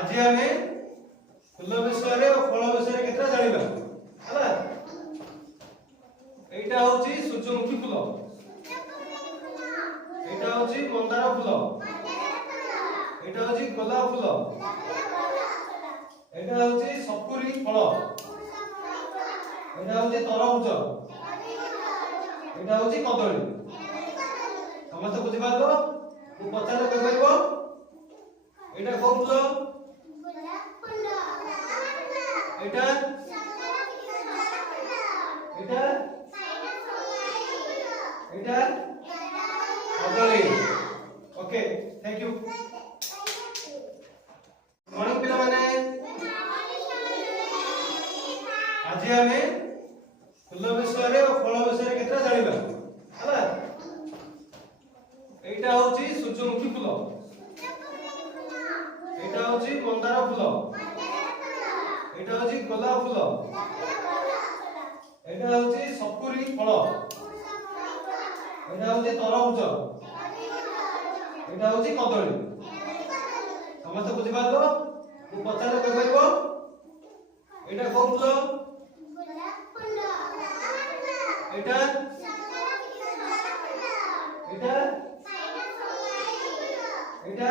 आज आमे फूल विषय और फल विषय केतना जानिबा हला एटा होची सूर्यमुखी फूल एटा होची मंदार फूल एटा होची गोलाप फूल एटा होची सपुरी फल एटा होची तरबुज एटा होची कदली समस्त बुझि पारलो तू पचारे कहि परबो एटा को फूल एटा एटा एटा कदली ओके थैंक यू मॉर्निंग पिला माने आज आमे फूल विषय और फल विषय केतना जानिबा हला एटा होची सूर्यमुखी फूल एटा होची मंदार फूल एटा होची गोलाप फूल एटा होची सपुरी फल एटा होची तरबुज एटा होची कदली समस्त बुझि पारलो तू पचारे कहि परबो एटा को फूल एटा एटा एटा